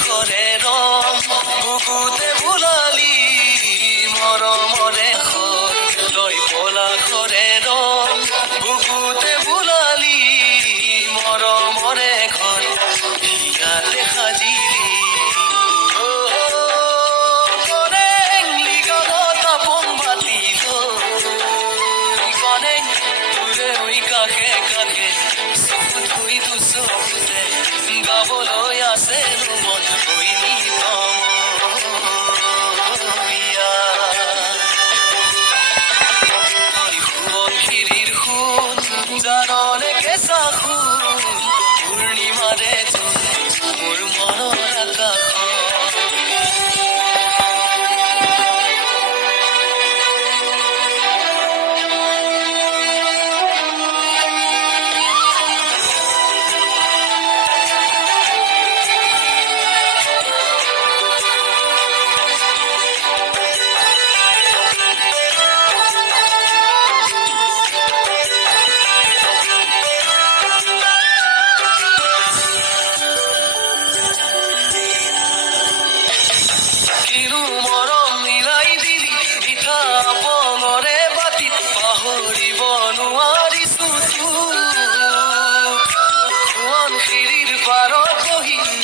আখৰে ৰং বুকুতে ভুলালি মৰমৰে তই পলাশৰে ৰং বুকুতে ভুলালি মৰমৰে ঘৰ ইয়াতে সাজিলি গাবলৈ আছে মন হৈনি খিৰিৰ সোণ জাননে কেঁচা সোণ পূৰ্ণিমাৰে মোৰ মনৰ আকাশ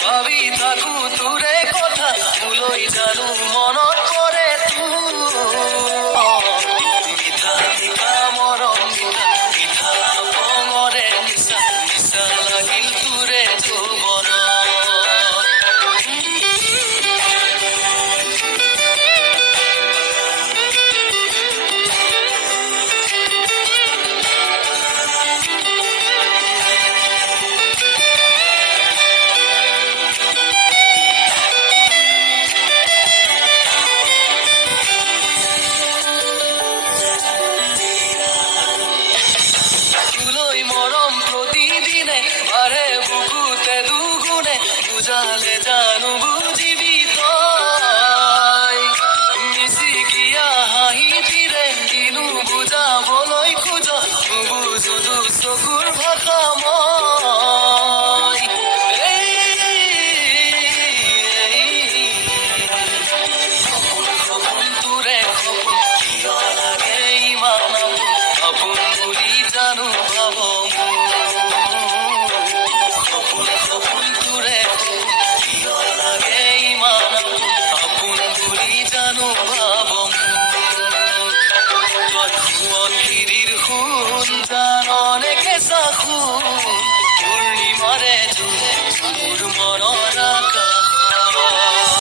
ভাবি থাকো তোৰে কথা তোলৈ জানো মনত পৰে মিঠা মিঠা মৰম মিঠা মিঠা পঙৰে নিচা নিচা লাগিল তোৰে যৌৱন মৰম প্ৰতিদিনে বাঢ়ে বুকুতে দুগুণে বুজালে জানো